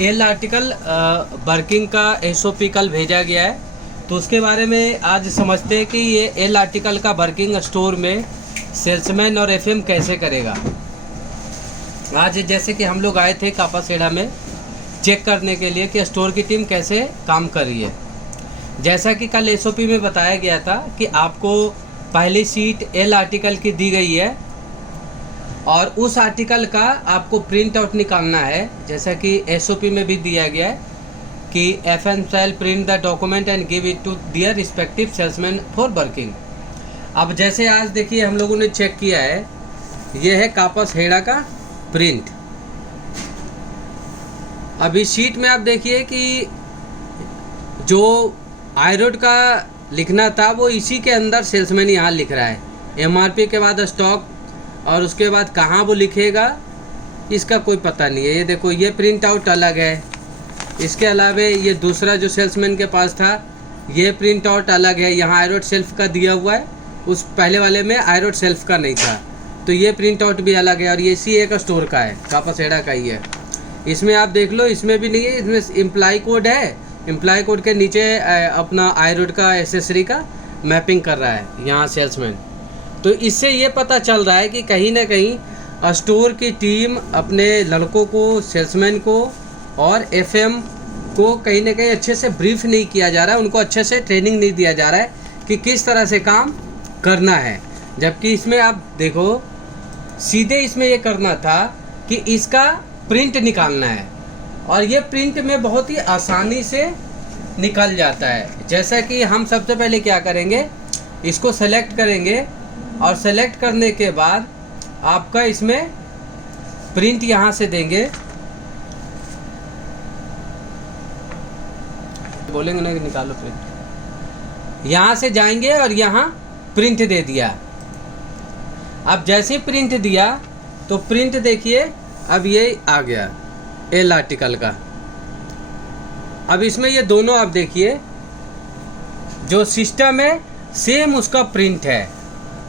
L article working का SOP कल भेजा गया है, तो उसके बारे में आज समझते हैं कि ये एल आर्टिकल का वर्किंग स्टोर में सेल्समैन और एफएम कैसे करेगा। आज जैसे कि हम लोग आए थे कापासेड़ा में चेक करने के लिए कि स्टोर की टीम कैसे काम कर रही है। जैसा कि कल एसओपी में बताया गया था कि आपको पहली सीट एल आर्टिकल की दी गई है और उस आर्टिकल का आपको प्रिंट आउट निकालना है, जैसा कि एसओपी में भी दिया गया है कि FM shall print the document and give it to their respective salesman for working. अब जैसे आज देखिए हम लोगों ने चेक किया है, ये है कापासेड़ा का प्रिंट। अब इस शीट में आप देखिए कि जो आईरोड का लिखना था वो इसी के अंदर सेल्समैन यहाँ लिख रहा है। एमआरपी के बाद स्टॉक और उसके बाद कहाँ वो लिखेगा इसका कोई पता नहीं है। ये देखो, ये प्रिंट आउट अलग है, इसके अलावा ये दूसरा जो सेल्समैन के पास था ये प्रिंट आउट अलग है। यहाँ आईरोड सेल्फ का दिया हुआ है, उस पहले वाले में आईरोड सेल्फ का नहीं था, तो ये प्रिंट आउट भी अलग है और ये इसी एक स्टोर का है, कापासेड़ा का ही है। इसमें आप देख लो, इसमें भी नहीं है, इसमें एम्प्लॉय कोड है। एम्प्लॉय कोड के नीचे अपना आईरोड का एसेसरी का मैपिंग कर रहा है यहाँ सेल्समैन। तो इससे ये पता चल रहा है कि कहीं ना कहीं स्टोर की टीम अपने लड़कों को, सेल्समैन को और एफएम को कहीं ना कहीं अच्छे से ब्रीफ नहीं किया जा रहा है, उनको अच्छे से ट्रेनिंग नहीं दिया जा रहा है कि किस तरह से काम करना है। जबकि इसमें आप देखो, सीधे इसमें ये करना था कि इसका प्रिंट निकालना है और ये प्रिंट में बहुत ही आसानी से निकल जाता है। जैसा कि हम सबसे पहले क्या करेंगे, इसको सेलेक्ट करेंगे और सेलेक्ट करने के बाद आपका इसमें प्रिंट यहाँ से देंगे, बोलेंगे ना कि निकालो प्रिंट, यहाँ से जाएंगे और यहाँ प्रिंट दे दिया। अब जैसे प्रिंट दिया तो प्रिंट देखिए अब ये आ गया एल आर्टिकल का। अब इसमें ये दोनों आप देखिए, जो सिस्टम है सेम उसका प्रिंट है।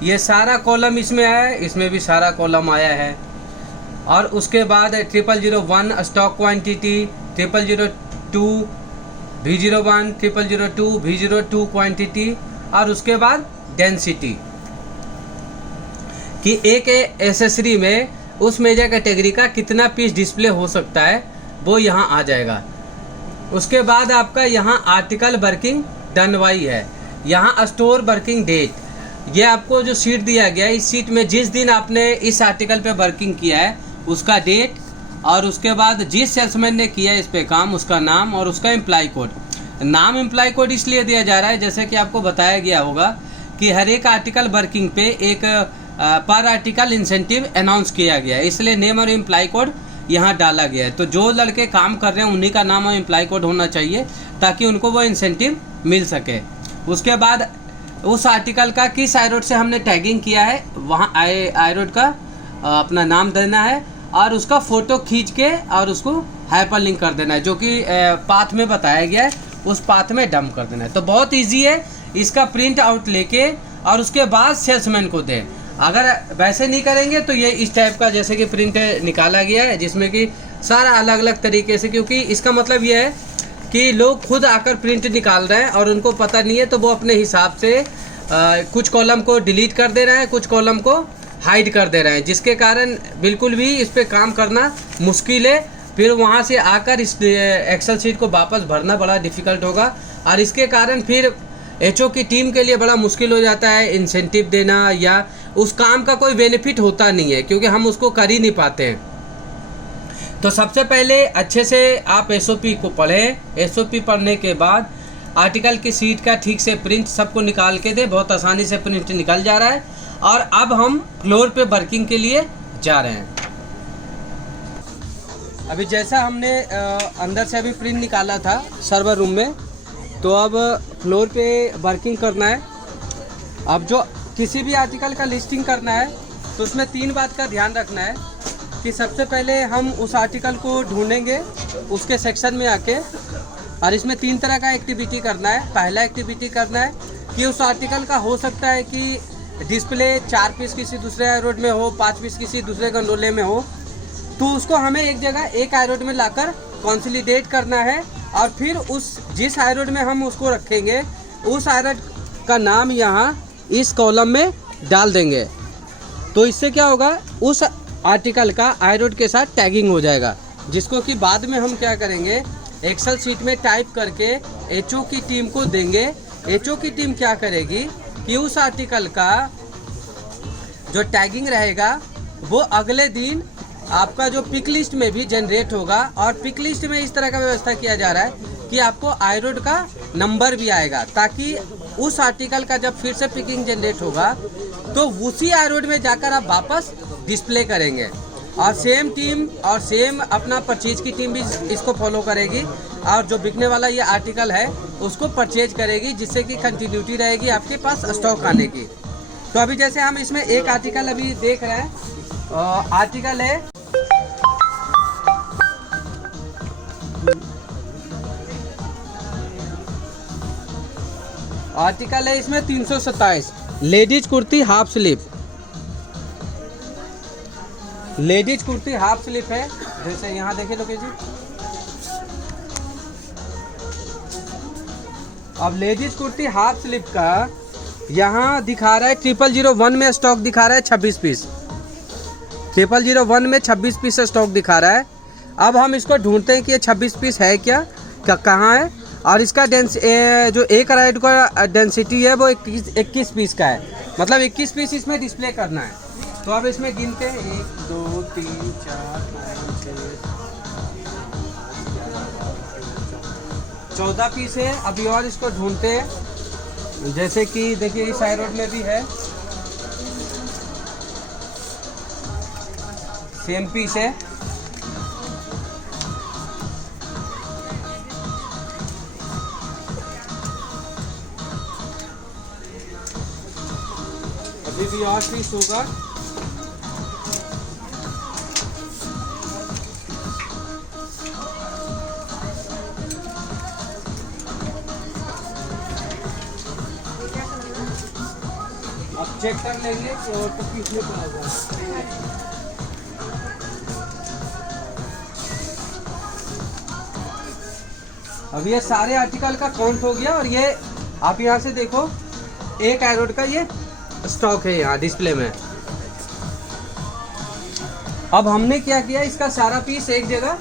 ये सारा कॉलम इसमें आया है, इसमें भी सारा कॉलम आया है। और उसके बाद 0001 stock quantity, 0002 V01, 0002 V02 quantity और उसके बाद डेंसिटी कि एक एसेसरी में उस मेजर कैटेगरी का कितना पीस डिस्प्ले हो सकता है वो यहाँ आ जाएगा। उसके बाद आपका यहाँ आर्टिकल वर्किंग डन बाई है, यहाँ स्टोर वर्किंग डेट, ये आपको जो शीट दिया गया है इस शीट में जिस दिन आपने इस आर्टिकल पे वर्किंग किया है उसका डेट और उसके बाद जिस सेल्समैन ने किया है इस पे काम उसका नाम और उसका एम्प्लॉय कोड। नाम एम्प्लॉय कोड इसलिए दिया जा रहा है जैसे कि आपको बताया गया होगा कि हर एक आर्टिकल वर्किंग पे एक पर आर्टिकल इंसेंटिव अनाउंस किया गया है, इसलिए नेम और एम्प्लॉय कोड यहाँ डाला गया है। तो जो लड़के काम कर रहे हैं उन्हीं का नाम और एम्प्लॉय कोड होना चाहिए ताकि उनको वो इंसेंटिव मिल सके। उसके बाद उस आर्टिकल का किस आईरोड से हमने टैगिंग किया है वहाँ आईरोड का अपना नाम देना है और उसका फ़ोटो खींच के और उसको हाइपर लिंक कर देना है, जो कि पाथ में बताया गया है उस पाथ में डंप कर देना है। तो बहुत ईजी है, इसका प्रिंट आउट लेके और उसके बाद सेल्समैन को दें। अगर वैसे नहीं करेंगे तो ये इस टाइप का जैसे कि प्रिंट निकाला गया है जिसमें कि सारा अलग अलग तरीके से, क्योंकि इसका मतलब ये है कि लोग खुद आकर प्रिंट निकाल रहे हैं और उनको पता नहीं है, तो वो अपने हिसाब से कुछ कॉलम को डिलीट कर दे रहे हैं, कुछ कॉलम को हाइड कर दे रहे हैं, जिसके कारण बिल्कुल भी इस पर काम करना मुश्किल है। फिर वहाँ से आकर इस एक्सेल शीट को वापस भरना बड़ा डिफ़िकल्ट होगा और इसके कारण फिर एचओ की टीम के लिए बड़ा मुश्किल हो जाता है इंसेंटिव देना, या उस काम का कोई बेनिफिट होता नहीं है क्योंकि हम उसको कर ही नहीं पाते हैं। तो सबसे पहले अच्छे से आप एसओपी को पढ़ें। एसओपी पढ़ने के बाद आर्टिकल की सीट का ठीक से प्रिंट सबको निकाल के दे, बहुत आसानी से प्रिंट निकल जा रहा है। और अब हम फ्लोर पे वर्किंग के लिए जा रहे हैं। अभी जैसा हमने अंदर से अभी प्रिंट निकाला था सर्वर रूम में, तो अब फ्लोर पे वर्किंग करना है। अब जो किसी भी आर्टिकल का लिस्टिंग करना है तो उसमें 3 बात का ध्यान रखना है कि सबसे पहले हम उस आर्टिकल को ढूंढेंगे उसके सेक्शन में आके, और इसमें 3 तरह का एक्टिविटी करना है। पहला एक्टिविटी करना है कि उस आर्टिकल का हो सकता है कि डिस्प्ले 4 पीस किसी दूसरे आईरोड में हो, 5 पीस किसी दूसरे गंडोले में हो, तो उसको हमें एक जगह एक आईरोड में लाकर कंसोलिडेट करना है और फिर उस जिस आयरोड में हम उसको रखेंगे उस आयरोड का नाम यहाँ इस कॉलम में डाल देंगे। तो इससे क्या होगा, उस आर्टिकल का आयरोड के साथ टैगिंग हो जाएगा, जिसको कि बाद में हम क्या करेंगे, एक्सेल शीट में टाइप करके एचओ की टीम को देंगे। एचओ की टीम क्या करेगी कि उस आर्टिकल का जो टैगिंग रहेगा वो अगले दिन आपका जो पिक लिस्ट में भी जनरेट होगा। और पिक लिस्ट में इस तरह का व्यवस्था किया जा रहा है कि आपको आयरोड का नंबर भी आएगा, ताकि उस आर्टिकल का जब फिर से पिकिंग जनरेट होगा तो उसी आयरोड में जाकर आप वापस डिस्प्ले करेंगे। और सेम टीम और सेम अपना परचेज की टीम भी इसको फॉलो करेगी और जो बिकने वाला ये आर्टिकल है उसको परचेज करेगी, जिससे कि कंटिन्यूटी रहेगी आपके पास स्टॉक आने की। तो अभी जैसे हम इसमें एक आर्टिकल अभी देख रहे हैं, आर्टिकल है इसमें 327 ladies kurti half sleeve. Ladies kurti half sleeve है, जैसे यहाँ देखे लोगे जी। अब लेडीज कुर्ती हाफ स्लीव का यहाँ दिखा रहा है 0001 में स्टॉक दिखा रहा है 26 पीस। 0001 में 26 पीस स्टॉक दिखा रहा है। अब हम इसको ढूंढते हैं कि ये 26 पीस है क्या, कहाँ है। और इसका जो एक राइड का डेंसिटी है वो 21 पीस का है, मतलब 21 पीस इसमें डिस्प्ले करना है। तो अब इसमें गिनते हैं 1 2 3 4 5 6 14 पीस है। अभी और इसको ढूंढते हैं, जैसे कि देखिए इस आयरोड में भी है, सेम पीस है। अभी भी और पीस होगा। अब चेक कर लेंगे कि और तो पीस में क्या होगा। अब ये सारे आर्टिकल का काउंट हो गया और ये आप यहाँ से देखो एक आयरोड का ये स्टॉक है यहाँ डिस्प्ले में। अब हमने क्या किया, इसका सारा पीस एक जगह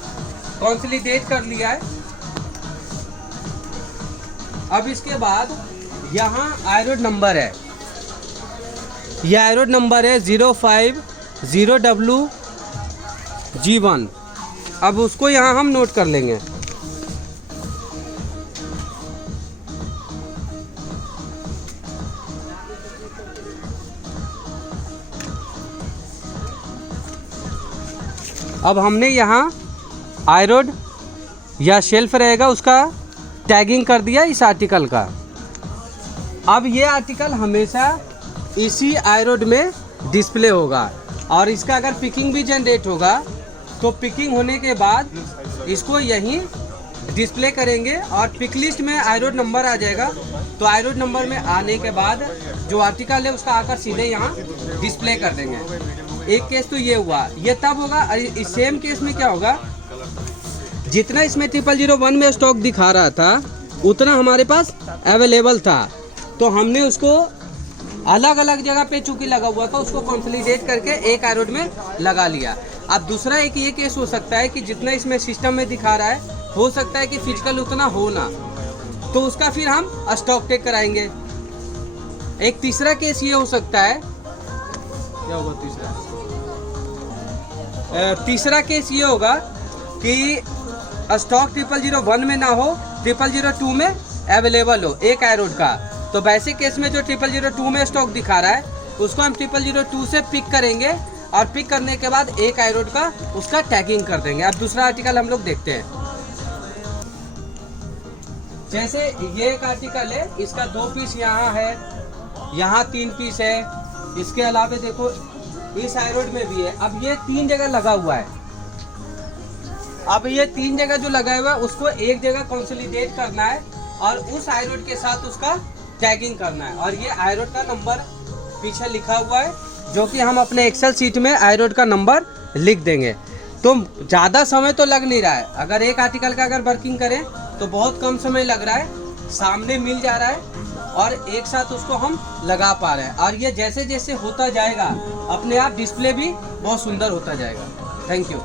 कंसोलिडेट कर लिया है। अब इसके बाद यहाँ आयरोड नंबर है, यह आयरोड नंबर है 050WG1। अब उसको यहाँ हम नोट कर लेंगे। अब हमने यहाँ आयरोड या शेल्फ रहेगा उसका टैगिंग कर दिया इस आर्टिकल का। अब ये आर्टिकल हमेशा इसी आयरोड में डिस्प्ले होगा और इसका अगर पिकिंग भी जनरेट होगा तो पिकिंग होने के बाद इसको यहीं डिस्प्ले करेंगे और पिक लिस्ट में आयरोड नंबर आ जाएगा। तो आयरोड नंबर में आने के बाद जो आर्टिकल है उसका आकर सीधे यहाँ डिस्प्ले कर देंगे। एक केस तो ये हुआ, ये तब होगा। इस सेम केस में क्या होगा, जितना इसमें 0001 में स्टॉक दिखा रहा था उतना हमारे पास अवेलेबल था, तो हमने उसको अलग अलग जगह पे चूंकि लगा हुआ था उसको कंसोलिडेट करके एक आयरोड में लगा लिया। अब दूसरा एक ये केस हो सकता है कि जितना इसमें सिस्टम में दिखा रहा है हो सकता है कि फिजिकल उतना हो ना, तो उसका फिर हम स्टॉक टेक कराएंगे। एक तीसरा केस ये हो सकता है, क्या होगा तीसरा केस ये होगा कि स्टॉक 0001 में ना हो, 0002 में अवेलेबल हो एक आयरोड का। तो वैसे केस में जो 0002 में स्टॉक दिखा रहा है उसको हम 0002 से पिक करेंगे और पिक करने के बाद एक आयरोड का उसका टैगिंग कर देंगे। अब दूसरा आर्टिकल हम लोग देखते हैं। जैसे ये एक आर्टिकल है, इसका 2 पीस यहाँ है, यहाँ 3 पीस है, इसके अलावा देखो इस आयरोड में भी है। अब ये 3 जगह लगा हुआ है। अब ये 3 जगह जो लगा हुआ है उसको एक जगह कंसोलिडेट करना है और उस आयरोड के साथ उसका टैगिंग करना है। और ये आयरोड का नंबर पीछे लिखा हुआ है जो कि हम अपने एक्सेल शीट में आयरोड का नंबर लिख देंगे। तो ज़्यादा समय तो लग नहीं रहा है। अगर एक आर्टिकल का अगर वर्किंग करें तो बहुत कम समय लग रहा है, सामने मिल जा रहा है और एक साथ उसको हम लगा पा रहे हैं। और ये जैसे जैसे होता जाएगा अपने आप डिस्प्ले भी बहुत सुंदर होता जाएगा। Thank you.